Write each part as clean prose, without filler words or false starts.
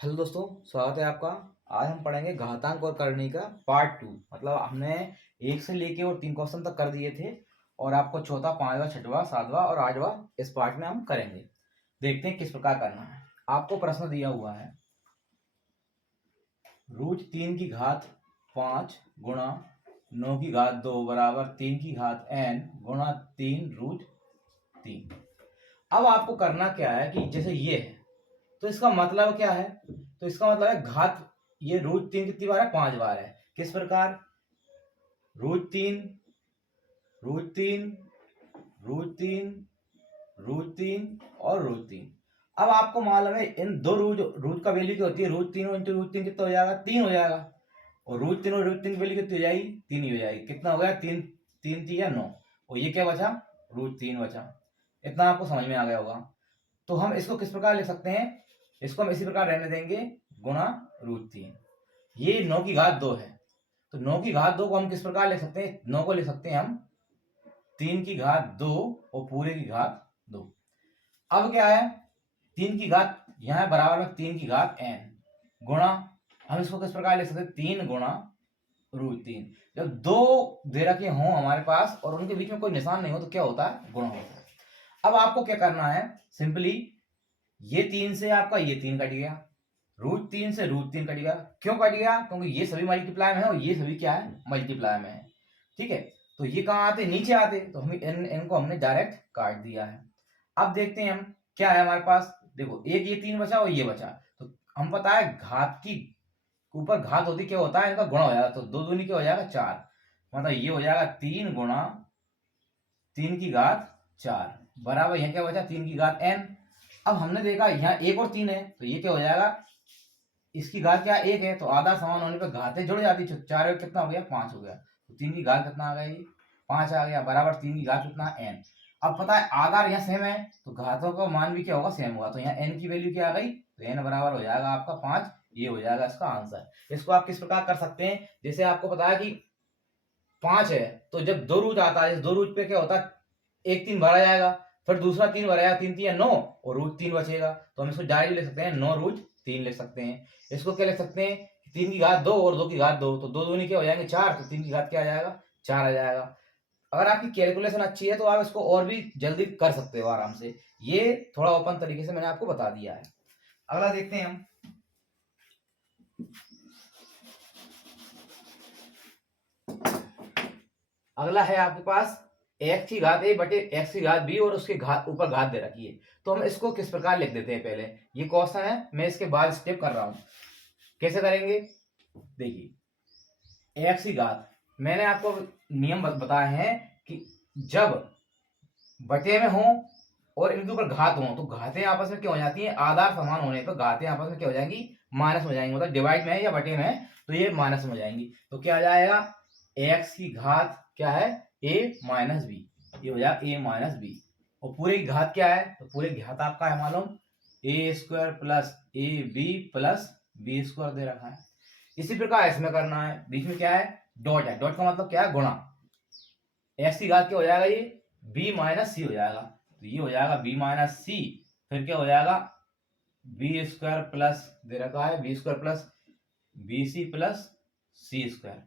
Hello दोस्तों, स्वागत है आपका। आज हम पढ़ेंगे घातांक और करनी का पार्ट 2। मतलब हमने 1 से लेके और 3 क्वेश्चन तक कर दिए थे और आपको चौथा, पांचवा, छठवां, सातवां और आठवां इस पार्ट में हम करेंगे। देखते हैं किस प्रकार करना है। आपको प्रश्न दिया हुआ है √3 की घात 5 गुणा 9 की घात 2 बराबर 3 की घात n गुणा 3 √3। अब आपको करना क्या है कि जैसे ये है तो इसका मतलब क्या है, तो इसका मतलब है घात, ये √3 कितनी बार है, 5 बार है। किस प्रकार, √3 √3 √3 √3 और √3। अब आपको मालूम है इन दो रूट का वैल्यू क्या होती है, √3 इंटू √3 कितना हो जाएगा, 3 हो जाएगा। और √3 और √3 की वैल्यू कितनी हो जाएगी, 3 ही हो जाएगी। कितना हो गया, 3 3 3 या 9, और ये क्या बचा, √3 बचा। इतना आपको समझ में आ गया होगा। तो हम इसको किस प्रकार लिख सकते हैं, इसको हम इसी प्रकार रहने देंगे, गुणा √3। ये 9 की घात 2 है, तो 9 की घात 2 को हम किस प्रकार लिख सकते हैं, 9 को लिख सकते हैं हम 3 की घात 2 और पूरे की घात 2। अब क्या है, 3 की घात यहां बराबर में 3 की घात n गुणा, हम इसको किस प्रकार लिख सकते हैं, 3 गुणा √3। जब दो दे रखे हों हमारे पास और उनके बीच में कोई निशान नहीं हो तो क्या होता है, गुणा होता है। अब आपको क्या करना है, सिंपली ये 3 से आपका ये 3 कट गया, √3 से √3 कट गया। क्यों कट गया, क्योंकि ये सभी मल्टीप्लाई में है और ये सभी क्या है, मल्टीप्लाई में है। ठीक है, तो ये कहाँ आते, नीचे आते, तो हम इनको हमने डायरेक्ट काट दिया है। अब देखते हैं हम क्या है हमारे पास। देखो, एक ये 3 बचा और ये बचा, तो हम पता है घात की ऊपर घात होती क्या होता है, इनका गुणा हो जाएगा, तो 2 दूनी क्या हो जाएगा, 4। मतलब ये हो जाएगा 3 गुणा 3 की घात 4 बराबर, यहाँ क्या बचा, 3 की घात n। अब हमने देखा यहाँ 1 और 3 है, तो ये क्या हो जाएगा, इसकी घात क्या 1 है, तो आधा समान होने पर घातें जुड़ जाती, 4 कितना हो गया, 5 हो गया। तो 3 की घात कितना आ गया, 5 आ गया, बराबर 3 की घात कितना, n। अब पता है आधार यहाँ सेम है, तो घातों का मान भी क्या होगा, सेम होगा। तो यहाँ n की वैल्यू क्या आ गई, तो n बराबर हो जाएगा आपका 5। ये हो जाएगा इसका आंसर। इसको आप किस प्रकार कर सकते हैं, जैसे आपको पता है कि 5 है, तो जब दो रूट आता है, दो रूट पे क्या होता है, एक 3 भरा जाएगा, फिर दूसरा 3 भरा, 3 3 9 और √3 बचेगा। तो हम इसको डायरेक्ट लिख सकते हैं 9 √3 लिख सकते हैं। इसको क्या लिख सकते हैं, 3 की घात 2 और 2 की घात 2, तो 2 दूनी क्या हो जाएंगे, 4, तो 3 की घात क्या आ जाएगा, 4 आ जाएगा। अगर आपकी कैलकुलेशन अच्छी है तो आप इसको और भी जल्दी कर सकते हो आराम से। ये थोड़ा ओपन तरीके से मैंने आपको बता दिया है। अगला देखते हैं हम। अगला है आपके पास x की घात a बटे x की घात b और उसके घात ऊपर घात दे रखी है। तो हम इसको किस प्रकार लिख देते हैं, पहले ये क्वेश्चन है, मैं इसके बाद स्टेप कर रहा हूं, कैसे करेंगे। देखिए, x की घात, मैंने आपको नियम बताए हैं कि जब बटे में हो और इनके ऊपर घात हो तो घातें आपस में क्या हो जाती हैं, आधार समान होने पर घातें आपस में क्या हो जाएंगी, माइनस हो जाएंगी। मतलब डिवाइड में है या बटे में है तो ये माइनस में हो जाएंगी। तो क्या आ जाएगा, x की घात क्या है, a माइनस बी, ये हो जाएगा a माइनस बी। और पूरे की घात क्या है, तो पूरे की घात आपका है मालूम, a² plus A B plus B square दे रखा है। इसी प्रकार इसमें करना है, बीच में क्या है, डॉट है, डॉट का मतलब क्या है, गुणा। x की घात क्या हो जाएगा, ये b माइनस सी हो जाएगा, तो ये हो जाएगा b माइनस सी, फिर क्या हो जाएगा, b² प्लस दे रखा है b² plus bc plus c²।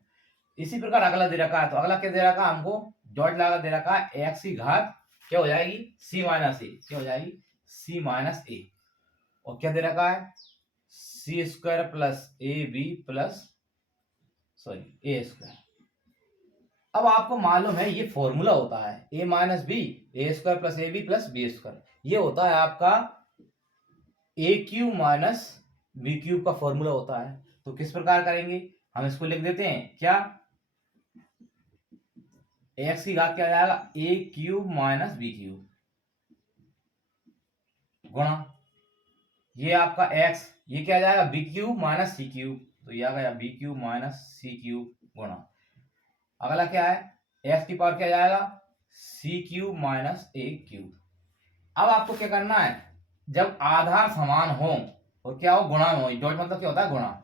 इसी प्रकार अगला दे रखा है, तो अगला क्या दे रखा है हमको, डॉट लगा दे रखा है, x की घात क्या हो जाएगी, c माइनस ए, क्या हो जाएगी, c माइनस ए। और क्या दे रखा है, c² plus A B plus sorry a²। अब आपको मालूम है ये फॉर्मूला होता है a minus b, a² plus A B plus b²। ये होता है आपका a³ माइनस b³ का फॉर्मूला होता है। तो किस प्रकार करेंगे, हम इसको लिख देते हैं क्या, x की घात क्या आ जाएगा, a³ माइनस b³ गुणा ये आपका x, ये क्या आ जाएगा, b³ माइनस c³, तो ये आ गया b³ माइनस c³ गुणा। अगला क्या है, x की पावर क्या जाएगा, c³ माइनस a³। अब आपको क्या करना है, जब आधार समान हो और क्या हो, गुणा में हो, डॉट मतलब क्या होता है, गुणा।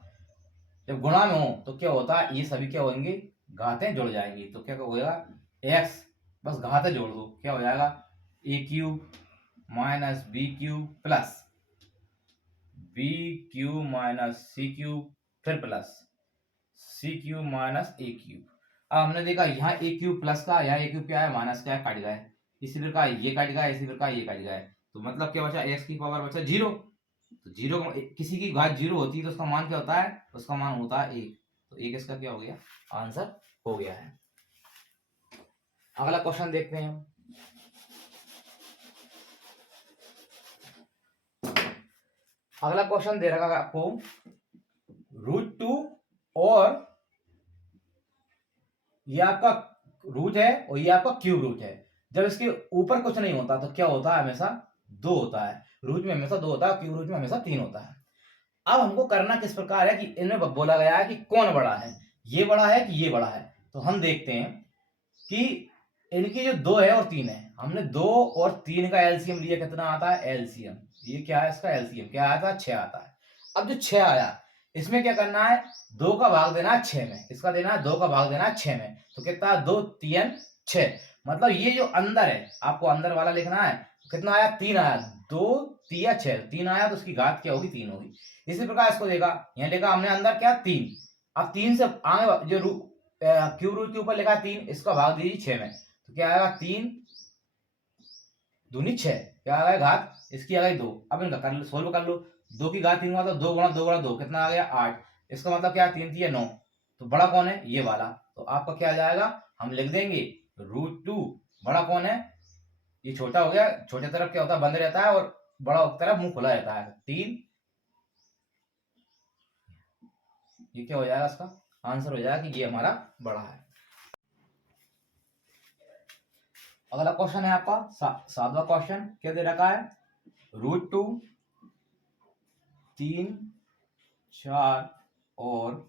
जब गुणा में हो तो क्या होता है, ये सभी क्या होंगे, घातें जुड़ जाएंगी। तो क्या होगा, x बस घातें जोड़ दो, क्या हो जाएगा, a³ minus b³ plus B cube minus C cube फिर plus C cube minus A cube. अब हमने देखा यहाँ ए क्यूब प्लस का, यहाँ ए क्यूब क्या है माइनस का है, कट गए। इसी प्रकार ये कट गया, इसी प्रकार ये कट गए, तो मतलब क्या बचा, एक्स की पावर बचा 0। तो 0 किसी की घात 0 होती है तो उसका मान क्या होता है, उसका मान होता है 1। तो 1 इसका क्या हो गया, आंसर हो गया है। अगला क्वेश्चन देखते हैं हम। अगला क्वेश्चन दे रखा है आपको, √2 और ये आपका रूट है और ये आपका क्यूब रूट है। जब इसके ऊपर कुछ नहीं होता तो क्या होता है, हमेशा 2 होता है। रूट में हमेशा 2 होता है, क्यूब रूट में हमेशा 3 होता है। अब हमको करना किस प्रकार है कि इनमें बोला गया है कि कौन बड़ा है, ये बड़ा है कि ये बड़ा है। तो हम देखते हैं कि इनकी जो 2 है और 3 है, हमने 2 और 3 का एलसीएम लिया, कितना आता है एलसीएम, ये क्या है इसका एलसीएम क्या आता है, 6 आता है। अब जो 6 आया इसमें क्या करना है, 2 का भाग देना है 6 में, इसका देना है 2 का भाग देना है 6 में। तो कितना 2 3 6, मतलब ये जो अंदर है आपको अंदर वाला लिखना है, कितना आया 3 आया, 2 3 6, 3 आया तो उसकी घात क्या होगी 3 होगी। इसी प्रकार इसको देखा, यहाँ लिखा हमने अंदर क्या 3, अब 3 से आगे जो क्यूब रूट के ऊपर लिखा 3, इसका भाग दीजिए 6 में, तो क्या आएगा 3 दूनी 6, क्या आ गया घात इसकी आ गई 2। अब इनका कर लो, सोल्व कर लो, 2 की घात 3 हुआ तो 2 गुणा 2 गुणा 2 कितना आ गया 8, इसका मतलब क्या 3 3 9, तो बड़ा कौन है ये वाला। तो आपका क्या आ जाएगा, हम लिख देंगे √2, बड़ा कौन है ये छोटा हो गया, छोटे तरफ क्या होता है बंद रहता है और बड़ा तरफ मुंह खुला रहता है 3, ये क्या हो जाएगा इसका आंसर हो जाएगा कि ये हमारा बड़ा है। अगला क्वेश्चन है आपका 7वां क्वेश्चन, क्या दे रखा है, √2 3 4 और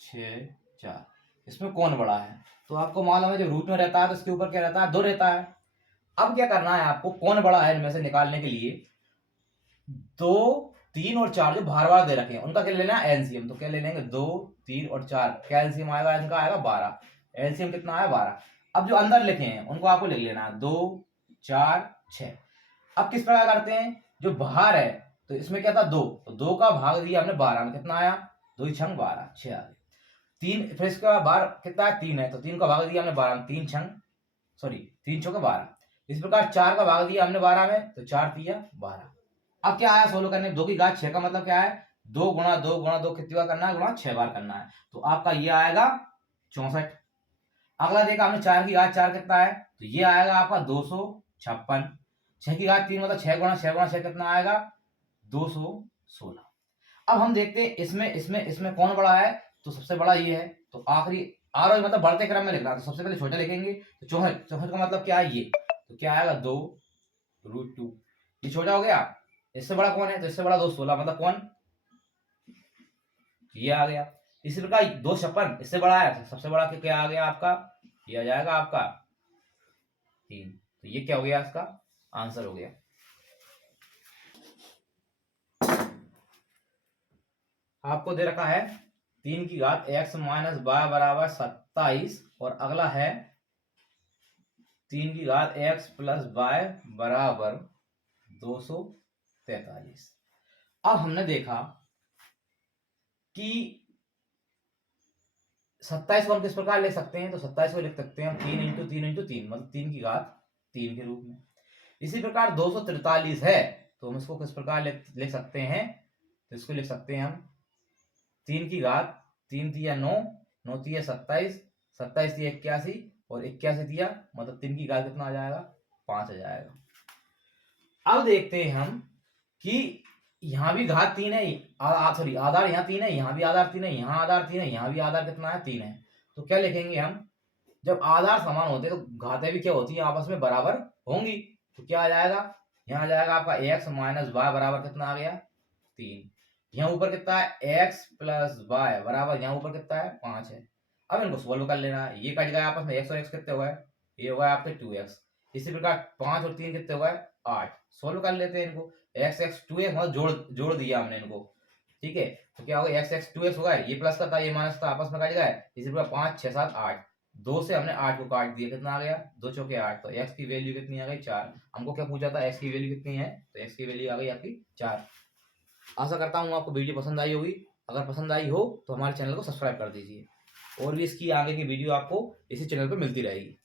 6 4, इसमें कौन बड़ा है। तो आपको मालूम है जब रूट में रहता है तो इसके ऊपर क्या रहता है 2 रहता है। अब क्या करना है आपको, कौन बड़ा है इनमें से निकालने के लिए 2 3 और 4 जो बार बार दे रखे हैं उनका क्या लेना है एलसीएम। तो क्या ले लेंगे 2 3 और 4, क्या एलसीएम आएगा इनका आएगा 12, एलसीएम कितना आया 12। अब जो अंदर लिखे हैं उनको आपको लिख लेना है 2 4 6। अब किस प्रकार करते हैं, जो बाहर है तो इसमें क्या था 2, तो 2 का भाग दिया हमने 12 में, कितना आया 2 छंग 12 6 आ गए। 3 फिर इसके बाद बाहर कितना है 3 है, तो 3 का भाग दिया हमने 12 में, 3 छंग 3 छो 12। इस प्रकार 4 का भाग दिया हमने 12 में, तो 4 3 12। अब क्या आया सोल्व करने, 2 की घात 6 का मतलब क्या है 2 गुणा 2 गुणा 2 कितनी बार करना है, गुणा 6 बार करना है, तो आपका ये आएगा 64। अगला देखा हमने 4 की घात 4 कितना है, तो ये आएगा आपका 256। 6 की घात 3 मतलब 6 गुणा 6 गुणा 6 कितना आएगा 216। अब हम देखते हैं इसमें इसमें इसमें कौन बड़ा है, तो सबसे बड़ा ये है, तो आखिरी आरोह मतलब बढ़ते क्रम में लिखना, तो सबसे पहले छोटा लिखेंगे, तो 64 64 का मतलब क्या है ये, तो क्या आएगा 2 √2, ये छोटा हो गया। इससे बड़ा कौन है, तो इससे बड़ा 216 मतलब कौन, ये आ गया। इसी प्रकार 256 इससे बड़ा है, तो सबसे बड़ा क्या आ गया आपका, ये आ जाएगा आपका 3, तो ये क्या हो गया इसका आंसर हो गया। आपको दे रखा है 3 की घात x माइनस y बराबर 27 और अगला है 3 की घात x प्लस y बराबर 243। अब हमने देखा कि 27 को हम किस प्रकार लिख सकते हैं, तो 27 को लिख सकते हैं हम 3 इंटू 3 इंटू 3 मतलब 3 की घात 3 के रूप में। इसी प्रकार 243 है तो हम इसको किस प्रकार लिख सकते हैं, तो इसको लिख सकते हैं हम 3 की घात 3 तिया 9 9 तिया 27 27 तिया 81 और 81 तिया मतलब 3 की घात कितना आ जाएगा 5 आ जाएगा। अब देखते हैं हम कि यहाँ भी घात 3 है, सॉरी आधार यहाँ 3 है, यहाँ भी आधार 3 है, यहाँ आधार 3 है, यहाँ भी आधार कितना है 3 है। तो क्या लिखेंगे हम, जब आधार समान होते हैं तो घातें भी क्या होती है आपस में बराबर होंगी। तो क्या आ जाएगा, यहाँ आ जाएगा आपका x माइनस वाई बराबर कितना आ गया 3, यहाँ ऊपर कितना है x प्लस वाई बराबर यहाँ ऊपर कितना है 5 है। अब इनको सोल्व कर लेना है, ये कट गया आपस में, x और x कितने हो गए, ये हो गया आपके 2x। इसी प्रकार 5 और 3 कितने हो गए 8। सोल्व कर लेते हैं इनको, x 2x मतलब जोड़ दिया हमने इनको, ठीक है। तो क्या होगा x 2x होगा, ये प्लस का था ये माइनस था आपस में कट गए। इसी प्रकार 5 6 7 8, 2 से हमने 8 को काट दिया, कितना आ गया 2 चौके 8, तो x की वैल्यू कितनी आ गई 4। हमको क्या पूछा था x की वैल्यू कितनी है, तो x की वैल्यू आ गई आपकी 4। आशा करता हूँ आपको वीडियो पसंद आई होगी। अगर पसंद आई हो तो हमारे चैनल को सब्सक्राइब कर दीजिए और भी इसकी आगे की वीडियो आपको इसी चैनल पर मिलती रहेगी।